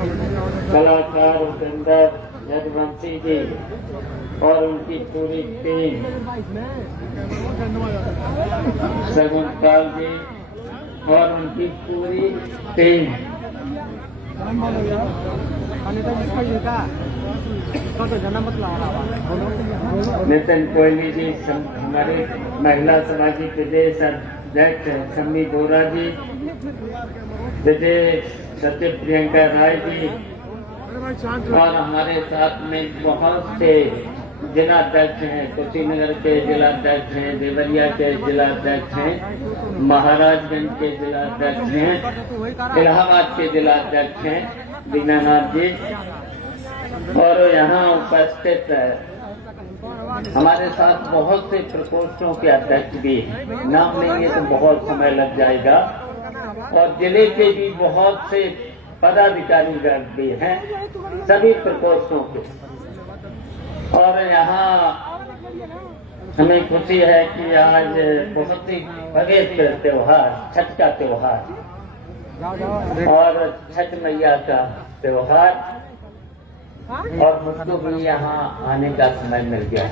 कलाकार उपेंद्र यदुवंशी जी और उनकी पूरी टीम, सगुनपाल जी और उनकी पूरी टीम, नितिन कोहली जी, हमारे महिला समाज प्रदेश अध्यक्ष शम्मी बोरा जी, विजय सचिव प्रियंका राय जी और हमारे साथ में बहुत से जिलाध्यक्ष हैं, कुशीनगर के जिलाध्यक्ष हैं, देवरिया के जिलाध्यक्ष हैं, महाराजगंज के जिलाध्यक्ष हैं, इलाहाबाद के जिलाध्यक्ष हैं, दीनानाथ जी, और यहाँ उपस्थित हमारे साथ बहुत से प्रकोष्ठों के अध्यक्ष भी हैं। नाम लेंगे तो बहुत समय लग जाएगा, और जिले के भी बहुत से पदाधिकारी भी हैं सभी प्रकोष्ठों के। और यहाँ हमें खुशी है कि आज बहुत ही पवित्र त्योहार, छठ का त्योहार और छठ मैया का त्योहार, और मुझको भी यहाँ आने का समय मिल गया।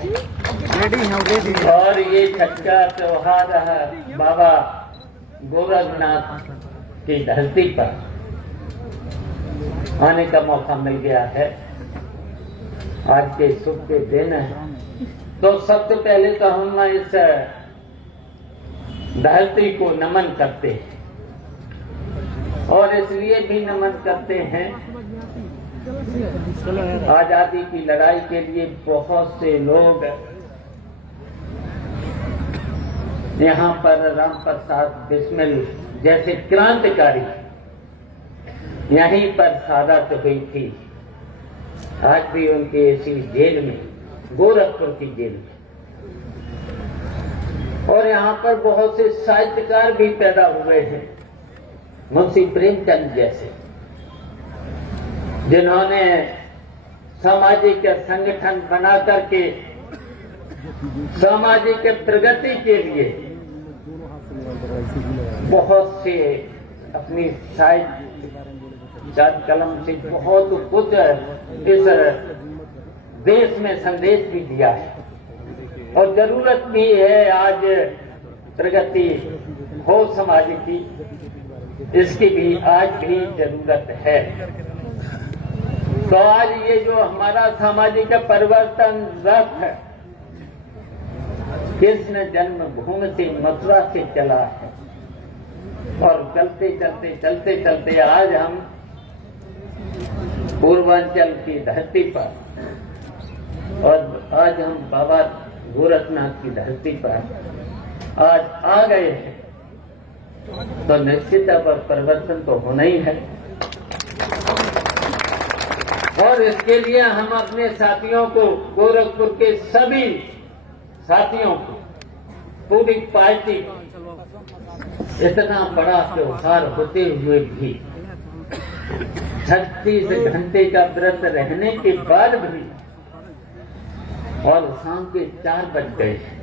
और ये छठ का त्योहार बाबा गोरखनाथ की धरती पर आने का मौका मिल गया है। आज के शुभ के दिन है, तो सबसे पहले तो हम इस धरती को नमन करते हैं, और इसलिए भी नमन करते हैं, आजादी की लड़ाई के लिए बहुत से लोग यहाँ पर राम प्रसाद बिस्मिल जैसे क्रांतिकारी यहीं पर शहादत हुई थी। आज भी उनके इसी जेल में, गोरखपुर की जेल में, और यहाँ पर बहुत से साहित्यकार भी पैदा हुए हैं, मुंशी प्रेमचंद जैसे, जिन्होंने सामाजिक संगठन बना करके सामाजिक प्रगति के लिए बहुत से अपनी साहित्य कलम से बहुत कुछ इस देश में संदेश भी दिया है, और जरूरत भी है आज प्रगति हो समाज की, इसकी भी आज भी जरूरत है। तो आज ये जो हमारा सामाजिक परिवर्तन रथ है, कृष्ण जन्मभूमि से मथुरा से चला है, और चलते चलते चलते चलते आज हम पूर्वांचल की धरती पर, और आज हम बाबा गोरखनाथ की धरती पर आज आ गए हैं, तो निश्चित पर परिवर्तन तो होना ही है। और इसके लिए हम अपने साथियों को, गोरखपुर के सभी साथियों को, पूरी पार्टी, इतना बड़ा त्योहार होते हुए भी 36 घंटे का व्रत रहने के बाद भी, और शाम के 4 बज गए हैं,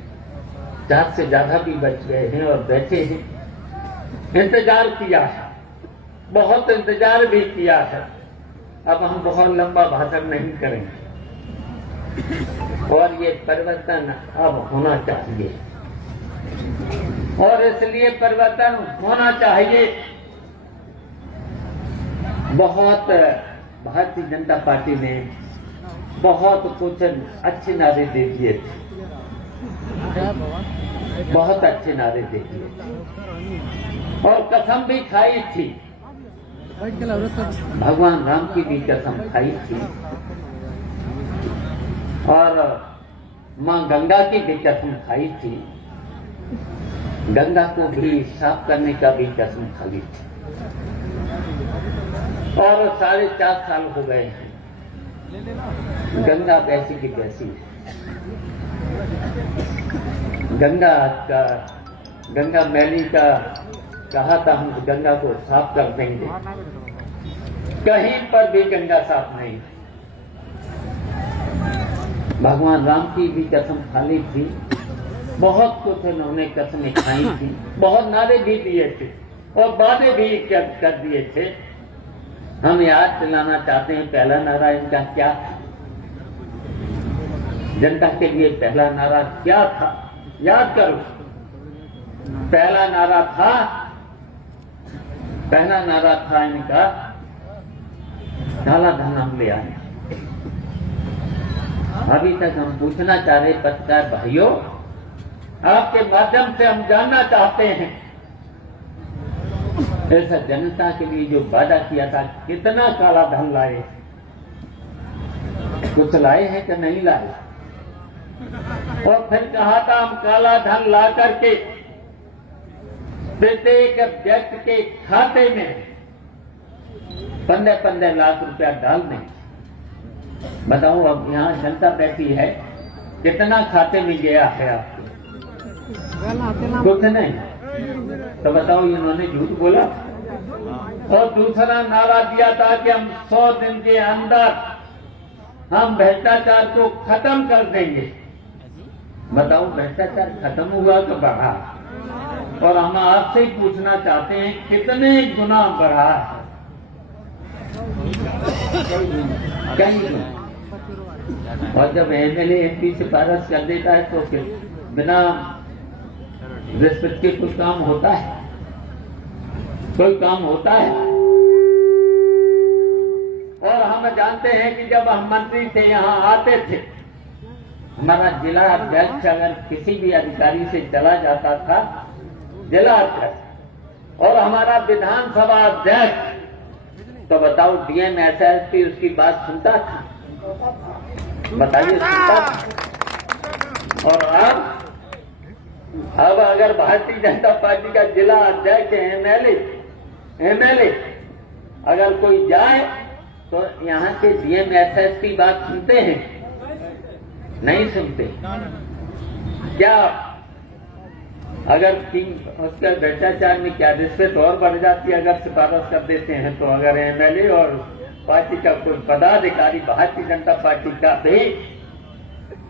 4 से ज्यादा भी बच गए हैं, और बैठे हैं, इंतजार किया है, बहुत इंतजार भी किया है। अब हम बहुत लंबा भाषण नहीं करेंगे, और ये परिवर्तन अब होना चाहिए, और इसलिए परिवर्तन होना चाहिए। बहुत भारतीय जनता पार्टी ने बहुत कुछ अच्छे नारे दे दिए थे, बहुत अच्छे नारे दे दिए थे, और कसम भी खाई थी, भगवान राम की भी कसम खाई थी, और मां गंगा की भी कसम खाई थी, गंगा को भी साफ करने का भी कसम खाई थी, और 4.5 साल हो गए हैं, गंगा वैसी की वैसी, गंगा मैली का कहा था हम गंगा को साफ कर देंगे, कहीं पर भी गंगा साफ नहीं। भगवान राम की भी कसम खाली थी, बहुत कुछ उन्होंने कसमें खाई थी, बहुत नारे भी दिए थे, और वादे भी कर दिए थे। हम याद दिलाना चाहते हैं पहला नारा इनका क्या था, जनता के लिए पहला नारा क्या था, याद करो। पहला नारा था इनका काला धन हम ले आए। अभी तक हम पूछना चाह रहे पत्रकार भाइयों, आपके माध्यम से हम जानना चाहते हैं, ऐसा जनता के लिए जो वादा किया था कितना काला धन लाए, कुछ लाए हैं कि नहीं लाए? और फिर कहा था हम काला धन ला करके प्रत्येक व्यक्ति के खाते में 15-15 लाख रुपया डाल दें। बताओ अब यहाँ जनता बैठी है, कितना खाते में गया है आपके? कुछ नहीं। तो बताओ इन्होंने झूठ बोला। और दूसरा नारा दिया था कि हम 100 दिन के अंदर हम भ्रष्टाचार को खत्म कर देंगे। बताओ भ्रष्टाचार खत्म हुआ तो बढ़ा? और हम आपसे ही पूछना चाहते हैं कितने गुना बढ़ा है? कई गुना। और जब एमएलए एमपी सिफारिश कर देता है तो फिर बिना रिश्वत के कुछ काम होता है? कोई काम होता है? और हम जानते हैं कि जब हम मंत्री थे यहाँ आते थे, हमारा जिला अध्यक्ष अगर किसी भी अधिकारी से चला जाता था, जिला अध्यक्ष और हमारा विधानसभा अध्यक्ष, तो बताओ डीएम एसएसपी उसकी बात सुनता था? बताइए सुनता था? और अब अगर भारतीय जनता पार्टी का जिला अध्यक्ष एमएलए अगर कोई जाए तो यहाँ के डीएम एसएसपी बात सुनते हैं? नहीं सुनते। क्या अगर उसका भ्रष्टाचार में क्या रिश्वत और बढ़ जाती है अगर सिफारिश कर देते हैं? तो अगर एमएलए और पार्टी का कोई पदाधिकारी भारतीय जनता पार्टी का भी,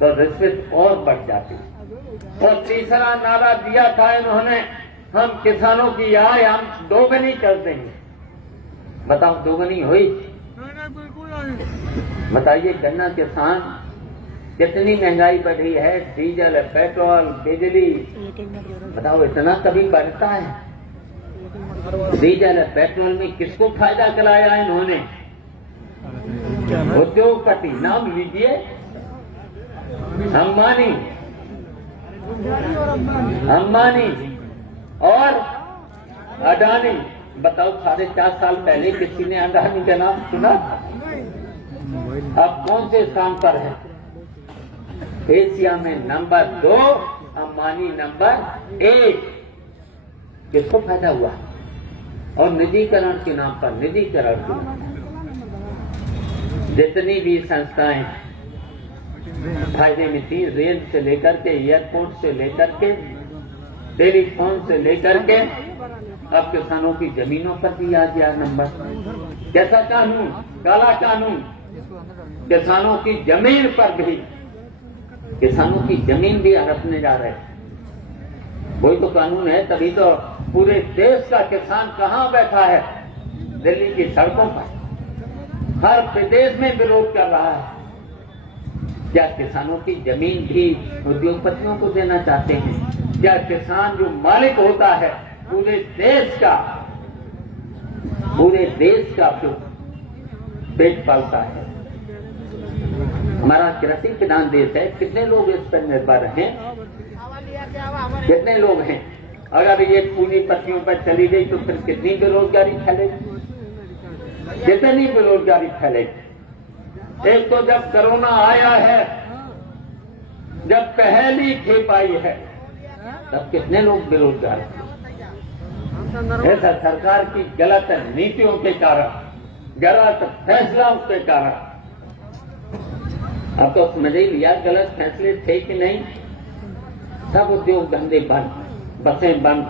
तो रिश्वत और बढ़ जाती। और तीसरा नारा दिया था इन्होंने, हम किसानों की आय हम दोगुनी कर देंगे। बताओ दोगुनी हुई? बताइए गन्ना किसान, कितनी महंगाई बढ़ी है, डीजल, पेट्रोल, बिजली, बताओ इतना कभी बढ़ता है? डीजल पेट्रोल में किसको फायदा कराया इन्होंने? उद्योगपति, नाम लीजिए, अंबानी और अडानी। बताओ 4.5 साल पहले किसी ने अडानी का नाम सुना? अब कौन से स्थान पर है? एशिया में नंबर 2, अंबानी नंबर 1। किसको फायदा हुआ? और निजीकरण के नाम पर, निजीकरण के नाम पर जितनी भी संस्थाएं फायदे में थी, रेल से लेकर के, एयरपोर्ट से लेकर के, टेलीफोन से लेकर के, अब किसानों की जमीनों पर भी आ गया नंबर। कैसा कानून? काला कानून। किसानों की जमीन पर भी, किसानों की जमीन भी हड़पने जा रहे हैं। वही तो कानून है, तभी तो पूरे देश का किसान कहाँ बैठा है? दिल्ली की सड़कों पर, हर प्रदेश में विरोध कर रहा है। क्या किसानों की जमीन भी उद्योगपतियों को देना चाहते हैं? क्या किसान जो मालिक होता है पूरे देश का जो पेट पालता है? हमारा कृषि प्रधान देश है, कितने लोग इस पर निर्भर हैं? कितने लोग हैं? अगर ये पूंजीपतियों पर चली गई तो फिर कितनी बेरोजगारी फैलेगी? कितनी बेरोजगारी फैलेगी? एक तो जब कोरोना आया है, जब पहली खेप आई है, तब कितने लोग बेरोजगार हैं? ऐसा सरकार की गलत नीतियों के कारण, गलत फैसलों के कारण। अब तो समझ ही लिया गलत फैसले थे कि नहीं? सब उद्योग धंधे बंद, बसें बंद,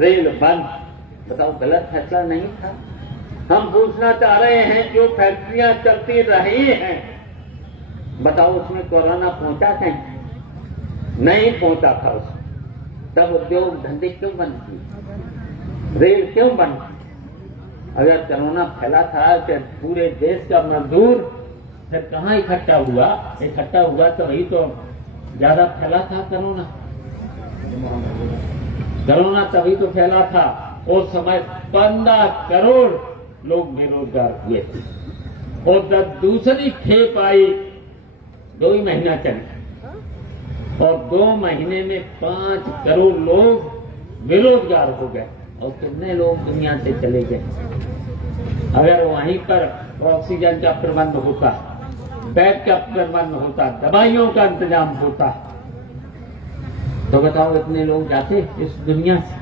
रेल बंद। बताओ गलत फैसला नहीं था? हम पूछना चाह रहे हैं, जो फैक्ट्रियां चलती रही हैं, बताओ उसमें कोरोना पहुंचा कहीं? नहीं पहुंचा था उसमें। तब उद्योग धंधे क्यों बंद किए? रेल क्यों बंद? अगर कोरोना फैला था कि पूरे देश का मजदूर फिर कहाँ इकट्ठा हुआ तो वही तो ज्यादा फैला था कोरोना तभी तो फैला था। उस समय 15 करोड़ लोग बेरोजगार हुए थे और जब दूसरी खेप आई 2 ही महीना चली और 2 महीने में 5 करोड़ लोग बेरोजगार हो गए और कितने लोग दुनिया से चले गए। अगर वहीं पर ऑक्सीजन का प्रबंध होता, बेड का प्रबंध होता, दवाइयों का इंतजाम होता तो बताओ इतने लोग जाते इस दुनिया से?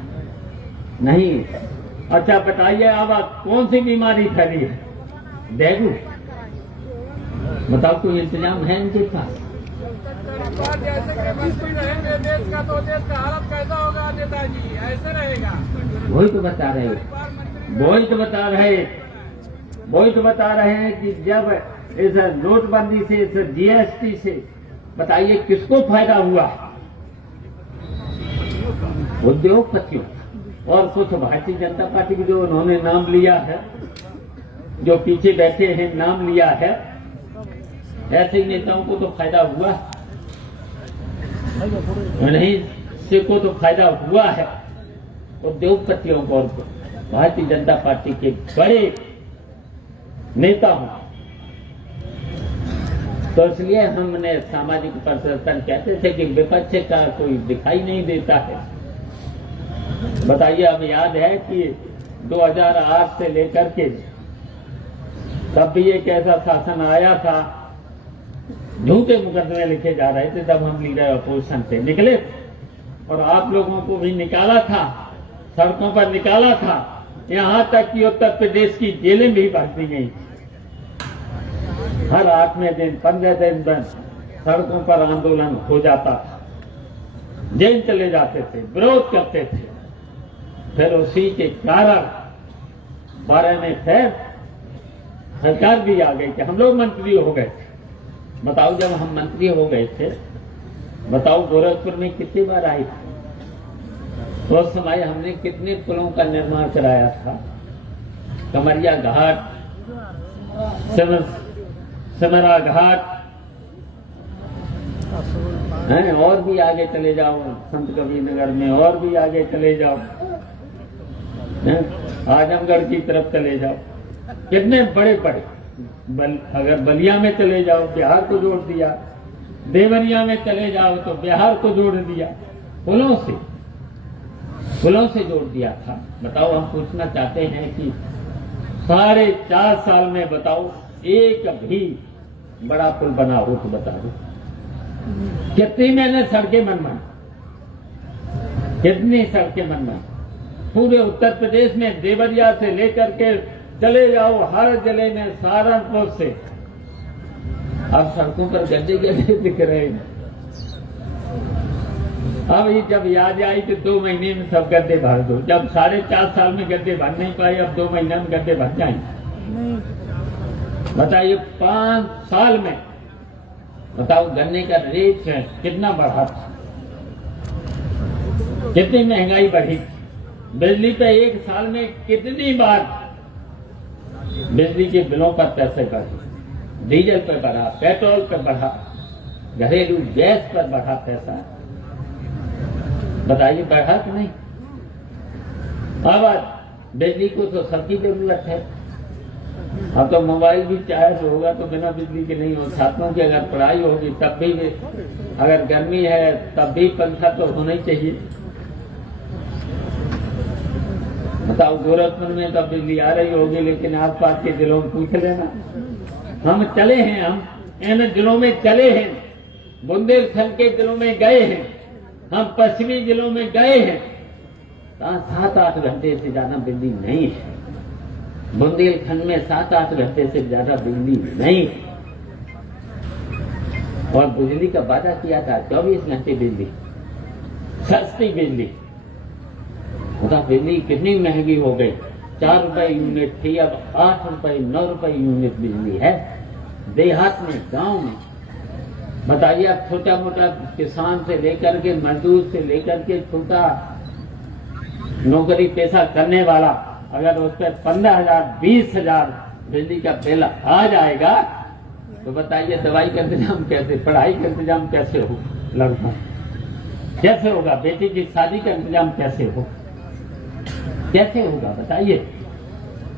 नहीं। अच्छा बताइए अब कौन सी बीमारी फैली है? डेंगू। बताओ कोई इंतजाम है इनके पास? जैसे कि मंत्री रहेंगे देश का तो देश का हालत कैसा होगा नेताजी? ऐसे रहेगा। वही तो बता रहे हैं कि जब इस नोटबंदी से, इस जीएसटी से बताइए किसको फायदा हुआ? उद्योगपतियों और कुछ भारतीय जनता पार्टी की जो उन्होंने नाम लिया है, जो पीछे बैठे हैं नाम लिया है, ऐसे नेताओं को तो फायदा हुआ नहीं, से को तो फायदा हुआ है उद्योगपतियों को और भारतीय जनता पार्टी के बड़े नेता हूं। तो इसलिए हमने सामाजिक परिवर्तन कहते थे कि विपक्ष का कोई दिखाई नहीं देता है। बताइए अब याद है कि 2008 से लेकर के तब भी एक ऐसा शासन आया था, झूठे मुकदमे लिखे जा रहे थे, तब हम लीडर अपोजिशन से निकले और आप लोगों को भी निकाला था, सड़कों पर निकाला था, यहां तक कि उत्तर प्रदेश की जेलें भी भर दी गई। हर 8वें दिन 15 दिन पर सड़कों पर आंदोलन हो जाता था, जेल चले जाते थे, विरोध करते थे। फिर उसी के कारण 12 में फिर सरकार भी आ गई कि हम लोग मंत्री हो गए थे। बताओ जब हम मंत्री हो गए थे, बताओ गोरखपुर में कितनी बार आई थी? तो उस समय हमने कितने पुलों का निर्माण कराया था? कमरिया घाट, समरा घाट हैं, और भी आगे चले जाओ, संत कबीर नगर में और भी आगे चले जाओ, आजमगढ़ की तरफ चले जाओ, कितने बड़े बड़े अगर बलिया में चले जाओ बिहार को जोड़ दिया, देवरिया में चले जाओ तो बिहार को जोड़ दिया, पुलों से जोड़ दिया था। बताओ हम पूछना चाहते हैं कि 4.5 साल में बताओ एक भी बड़ा पुल बना हो तो बता दो। कितनी मैंने सड़कें बनवाई, कितनी सड़कें बनवाई पूरे उत्तर प्रदेश में, देवरिया से लेकर के चले जाओ हर जिले में, सहारनपुर से। अब सड़कों पर गड्ढे दिख रहे हैं। अब ये जब याद आई तो 2 महीने में सब गड्ढे भर दो। जब 4.5 साल में गड्ढे भर नहीं पाए, अब 2 महीने में गड्ढे भर जाएंगे। बताइए 5 साल में बताओ गन्ने का रेट है कितना बढ़ा था, कितनी महंगाई बढ़ी, बिजली पे एक साल में कितनी बार बिजली के बिलों पर पैसे बढ़े, डीजल पर बढ़ा, पेट्रोल पर बढ़ा, घरेलू गैस पर बढ़ा पैसा। बताइए बढ़ा कि नहीं? अब बिजली को तो सबकी जरूरत है। अब तो मोबाइल भी चार्ज होगा तो बिना बिजली के नहीं हो। छात्रों की अगर पढ़ाई होगी तब भी, अगर गर्मी है तब भी पंखा तो होना ही चाहिए। बताओ गोरखपुर में तब बिजली आ रही होगी, लेकिन आसपास के जिलों में पूछ लेना। हम चले हैं, हम इन जिलों में चले हैं, बुंदेलखंड के जिलों में गए हैं, हम पश्चिमी जिलों में गए हैं, 7-8 घंटे से ज्यादा बिजली नहीं है। बुंदेलखंड में 7-8 घंटे से ज्यादा बिजली नहीं है। और बिजली का वादा किया था 24 घंटे बिजली, सस्ती बिजली। मतलब बिजली कितनी महंगी हो गई, 4 रुपए यूनिट थी, अब 8 रुपए 9 रुपए यूनिट बिजली है देहात में, गांव में। बताइए अब छोटा मोटा किसान से लेकर के मजदूर से लेकर के छोटा नौकरी पेशा करने वाला अगर उस पर 15,000 20,000 बिजली का बिल आ जाएगा तो बताइए दवाई का इंतजाम कैसे, पढ़ाई का इंतजाम कैसे हो, लड़का कैसे होगा, बेटी की शादी का इंतजाम कैसे हो, कैसे होगा बताइए।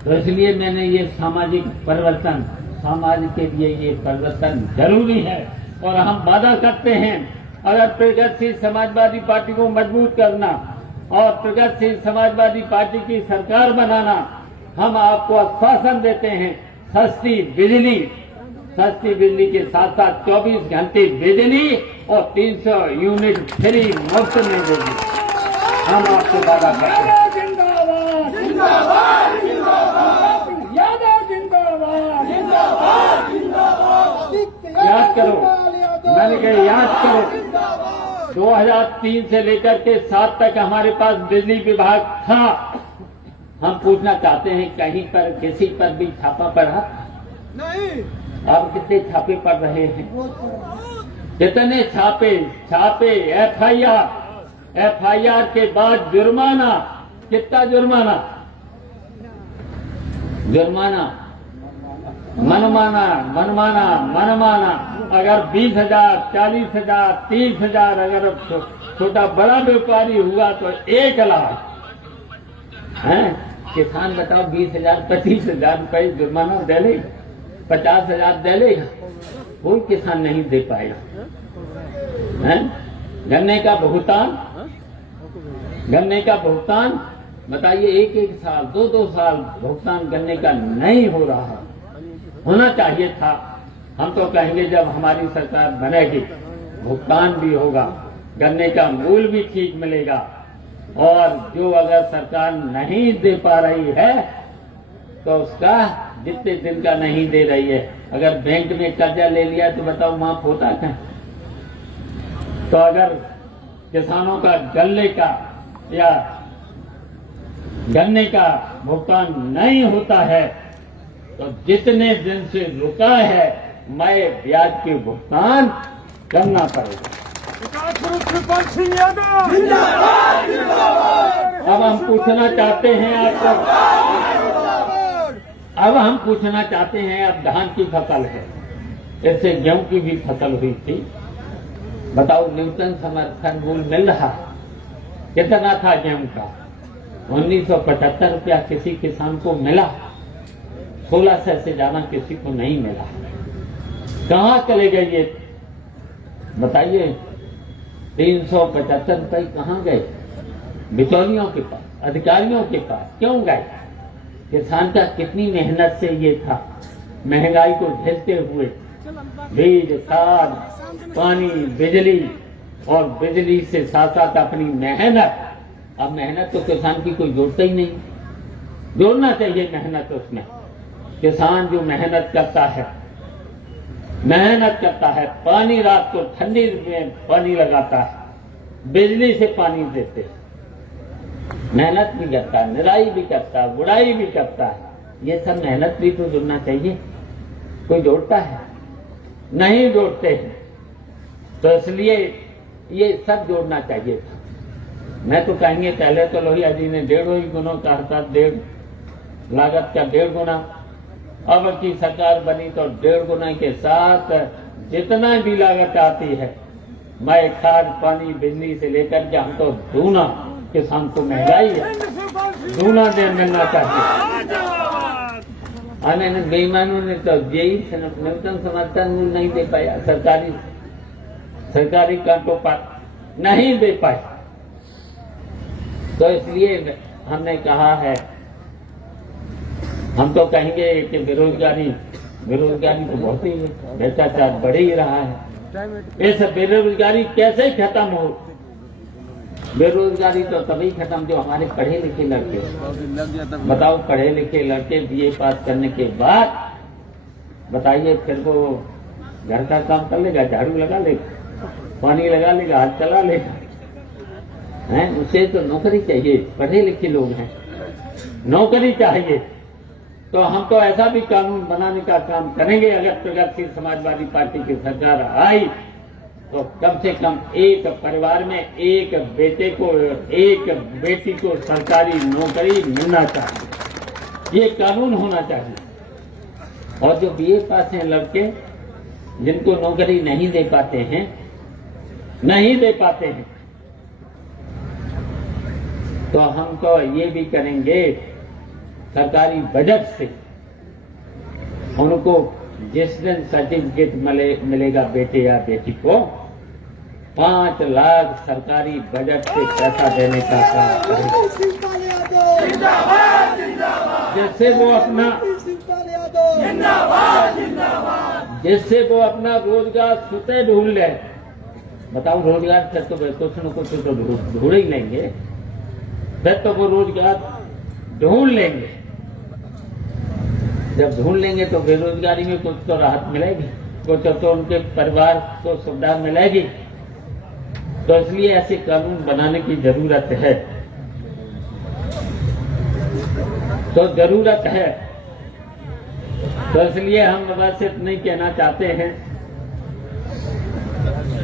तो इसलिए मैंने ये सामाजिक परिवर्तन, समाज के लिए ये परिवर्तन जरूरी है और हम वादा करते हैं अगर प्रगतिशील समाजवादी पार्टी को मजबूत करना और प्रगतिशील समाजवादी पार्टी की सरकार बनाना, हम आपको आश्वासन देते हैं सस्ती बिजली के साथ साथ 24 घंटे बिजली और 300 यूनिट फ्री मुफ्त में देंगे। हम आपको वादा करते हैं। याद करो, मैंने कहा याद करो 2003 से लेकर के 7 तक हमारे पास बिजली विभाग था। हम पूछना चाहते हैं कहीं पर किसी पर भी छापा पड़ा नहीं? अब कितने छापे पड़ रहे हैं, कितने छापे एफआईआर के बाद जुर्माना, कितना जुर्माना मनमाना अगर 20,000 40,000 30,000 अगर छोटा बड़ा व्यापारी हुआ तो 1 लाख है। किसान बताओ 20,000 25,000 रुपये जुर्माना दे लेगा, 50,000 दे लेगा, कोई किसान नहीं दे पाएगा। गन्ने का भुगतान बताइए 1 साल 2 साल भुगतान गन्ने का नहीं हो रहा है, होना चाहिए था। हम तो कहेंगे जब हमारी सरकार बनेगी भुगतान भी होगा, गन्ने का मूल्य भी ठीक मिलेगा और जो अगर सरकार नहीं दे पा रही है तो उसका जितने दिन का नहीं दे रही है, अगर बैंक में कर्जा ले लिया तो बताओ माफ होता है? तो अगर किसानों का गन्ने का या गन्ने का भुगतान नहीं होता है तो जितने दिन से रुका है मैं ब्याज के भुगतान करना पड़ेगा। अब हम पूछना चाहते हैं अब धान की फसल है, इससे गेहूं की भी फसल हुई थी, बताओ न्यूनतम समर्थन मूल्य मिल रहा है, कितना था गेहूं का? 1975 रुपया किसी किसान को मिला, 1600 से ज्यादा किसी को नहीं मिला। कहाँ चले गए ये बताइए? 375 रुपये कहाँ गए? बिचौलियों के पास, अधिकारियों के पास क्यों गए? किसान का कितनी मेहनत से ये था, महंगाई को झेलते हुए बीज, खाद, पानी, बिजली और बिजली से साथ साथ अपनी मेहनत। अब मेहनत तो किसान की कोई जोड़ता ही नहीं, जोड़ना चाहिए मेहनत उसमें। किसान जो मेहनत करता है, पानी रात को ठंडी में पानी लगाता है, बिजली से पानी देते, मेहनत भी करता है, निराई भी करता है, गुड़ाई भी करता है, ये सब मेहनत भी तो जोड़ना चाहिए। कोई जोड़ता है? नहीं जोड़ते हैं। तो इसलिए ये सब जोड़ना चाहिए था। मैं तो कहेंगे पहले तो लोहिया जी ने 1.5 गुना कहा था, 1.5 लागत का 1.5 गुना। अब की सरकार बनी तो 1.5 गुना के साथ जितना भी लागत आती है, मैं खाद, पानी, बिजली से लेकर के हम तो दूना, किसान को महंगाई है दूना दे मिलना चाहिए। मैंने बेईमानों ने तो यही न्यूनतम समर्थन मूल्य नहीं दे पाया, सरकारी कांटों पर नहीं दे पाए। तो इसलिए हमने कहा है, हम तो कहेंगे कि बेरोजगारी तो बहुत ही भ्रष्टाचार बढ़ ही रहा है। इस बेरोजगारी कैसे खत्म हो? बेरोजगारी तो तभी खत्म जो हमारे पढ़े लिखे लड़के, बताओ पढ़े लिखे लड़के BA पास करने के बाद बताइए फिर वो घर का काम कर लेगा, झाड़ू लगा लेगा, पानी लगा लेगा, हाथ चला लेगा, हैं? उसे तो नौकरी चाहिए, पढ़े लिखे लोग हैं, नौकरी चाहिए। तो हम तो ऐसा भी कानून बनाने का काम करेंगे अगर प्रगतिशील समाजवादी पार्टी की सरकार आई तो कम से कम एक परिवार में एक बेटे को, एक बेटी को सरकारी नौकरी मिलना चाहिए। ये कानून होना चाहिए। और जो बीए पास हैं लड़के, जिनको नौकरी नहीं दे पाते हैं, तो हम तो ये भी करेंगे, सरकारी बजट से उनको जिस दिन सर्टिफिकेट मिलेगा बेटे या बेटी को 5 लाख सरकारी बजट से पैसा देने का काम करेंगे, जिससे वो अपना रोजगार स्वतः ढूंढ ले। बताओ, रोजगार से तो कुछ न कुछ तो ढूंढ ही लेंगे, फिर तो वो रोजगार ढूंढ लेंगे। जब ढूंढ लेंगे तो बेरोजगारी में कुछ तो राहत मिलेगी, कुछ तो उनके परिवार को सुविधा मिलेगी। तो इसलिए ऐसे कानून बनाने की जरूरत है, तो इसलिए हम बस इतना ही कहना चाहते हैं,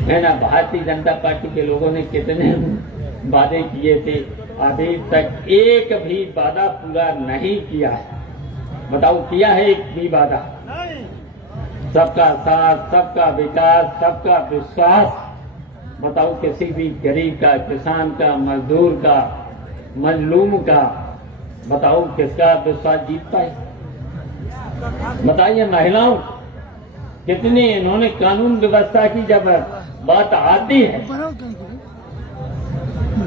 है ना। भारतीय जनता पार्टी के लोगों ने कितने वादे किए थे, अभी तक एक भी वादा पूरा नहीं किया है। बताओ, किया है एक भी वादा? सबका साथ, सबका विकास, सबका विश्वास। बताओ, किसी भी गरीब का, किसान का, मजदूर का, मजलूम का, बताओ किसका विश्वास जीत पाए? बताइए, महिलाओं कितनी इन्होंने कानून व्यवस्था की जब बात आती है।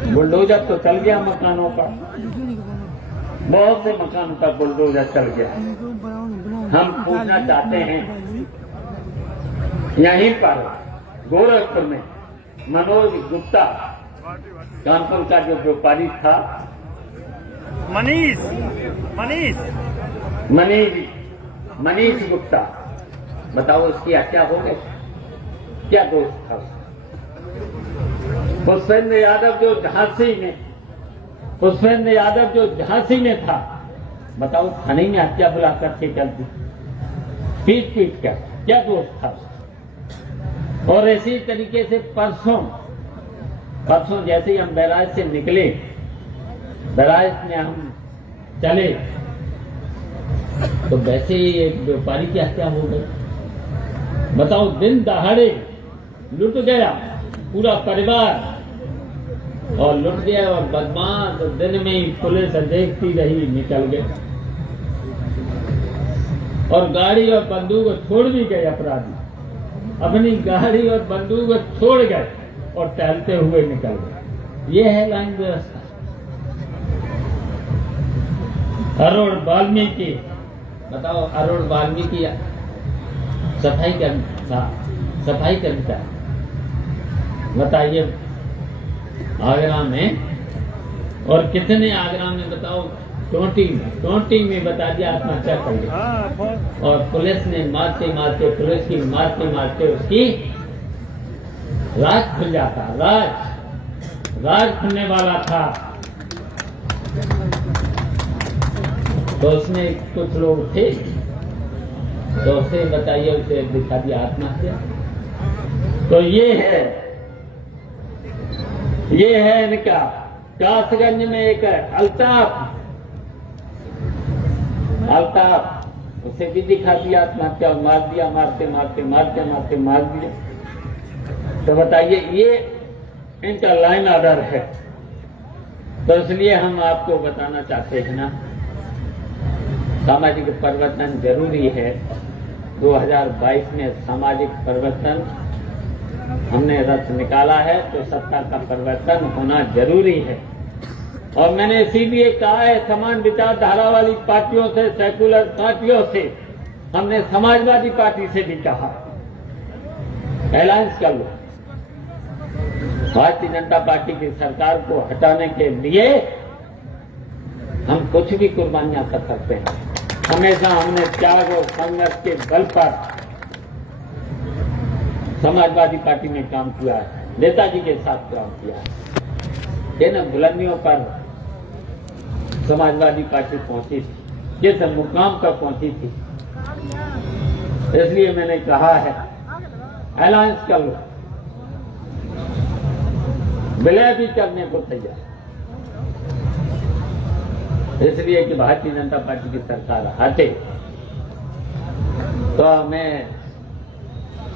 बुलडोजर तो चल गया मकानों पर, बहुत से मकान पर बुलडोजर चल गया। हम पूछना चाहते हैं, यहीं पर गोरखपुर में मनोज गुप्ता, कानपुर का जो व्यापारी था, मनीष गुप्ता, बताओ उसकी हत्या हो गई, क्या दोष था? पुष्पेंद्र यादव जो झांसी में था, बताओ थाने में हत्या बुला करके कर दी, पीट कर, क्या दोष था? और इसी तरीके से परसों जैसे ही हम बैराज से निकले, बैराज में हम चले, तो वैसे ही एक व्यापारी की हत्या हो गई। बताओ, दिन दहाड़े लुट गया पूरा परिवार, और लुट गया और बदमाश दिन में ही पुलिस देखती रही, निकल गए और गाड़ी और बंदूक छोड़ भी गए। अपराधी अपनी गाड़ी और बंदूक छोड़ गए और टहलते हुए निकल गए। ये है लाइन व्यवस्था। अरुण वाल्मीकि, बताओ, अरुण वाल्मीकि सफाई करता, बताइए आगरा में, और कितने आगरा में, बताओ टोंटी में बता दिया आत्महत्या कर ली, और पुलिस ने पुलिस की मारते उसकी राज खुल जाता, राज खुलने वाला था। तो उसमें कुछ लोग थे, तो उसे बताइए, उसे दिखा दिया आत्महत्या। तो ये है इनका। कासगंज में एक अल्ताफ, उसे भी दिखा दिया आत्महत्या, मार दिया, मार दिया। तो बताइए, ये इनका लाइन ऑर्डर है। तो इसलिए हम आपको बताना चाहते हैं ना, सामाजिक परिवर्तन जरूरी है। 2022 में सामाजिक परिवर्तन हमने रथ निकाला है, तो सत्ता का परिवर्तन होना जरूरी है। और मैंने इसीलिए कहा है, समान विचारधारा वाली पार्टियों से, सेकुलर पार्टियों से, हमने समाजवादी पार्टी से भी कहा, अलायंस कर लो। भारतीय जनता पार्टी की सरकार को हटाने के लिए हम कुछ भी कुर्बानियां कर सकते हैं। हमेशा हमने त्याग और संघर्ष के बल पर समाजवादी पार्टी में काम किया है, नेताजी के साथ काम किया है। इन बुलंदियों पर समाजवादी पार्टी पहुंची थी, किस मुकाम पर पहुंची थी। इसलिए मैंने कहा है, अलायंस कर लो, विलय भी करने को तैयार। इसलिए कि भारतीय जनता पार्टी की सरकार आते तो हमें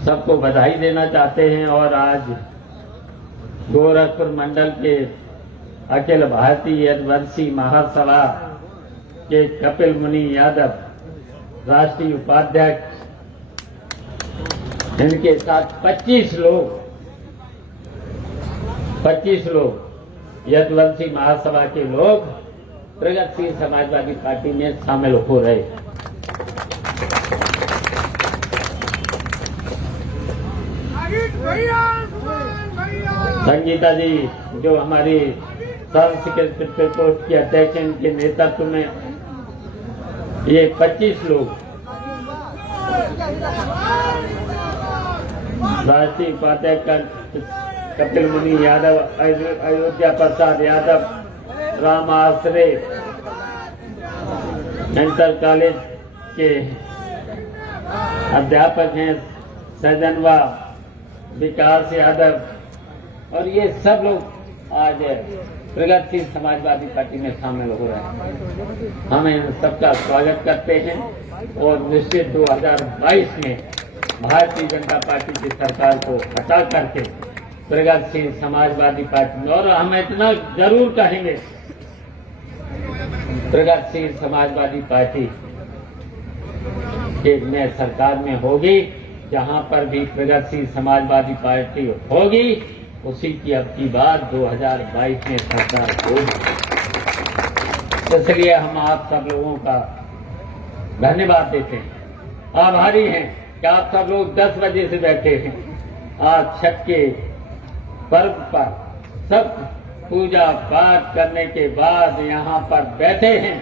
सबको बधाई देना चाहते हैं। और आज गोरखपुर मंडल के अखिल भारतीय यदुवंशी महासभा के कपिल मुनि यादव राष्ट्रीय उपाध्यक्ष, इनके साथ 25 लोग यदुवंशी महासभा के लोग प्रगतिशील समाजवादी पार्टी में शामिल हो रहे। संगीता जी जो हमारी सांस्कृतिक पोस्ट के अध्यक्ष, इनके नेतृत्व में ये 25 लोग राष्ट्रीय उपाध्यक्ष कपिल मुनि यादव, अयोध्या प्रसाद यादव, राम आश्रय इंटर कॉलेज के अध्यापक हैं, सजनवा विकास यादव, और ये सब लोग आज प्रगतिशील समाजवादी पार्टी में शामिल हो रहे हैं। हम इन सबका स्वागत करते हैं और निश्चित 2022 में भारतीय जनता पार्टी की सरकार को हटा करके प्रगतिशील समाजवादी पार्टी, और हम इतना जरूर कहेंगे प्रगतिशील समाजवादी पार्टी के में सरकार में होगी, जहां पर भी प्रगतिशील समाजवादी पार्टी होगी उसी की अब की बार 2022 में सरकार होगी। इसलिए हम आप सब लोगों का धन्यवाद देते हैं, आभारी हैं कि आप सब लोग 10 बजे से बैठे हैं। आज छठ के पर्व पर सब पूजा पाठ करने के बाद यहाँ पर बैठे हैं।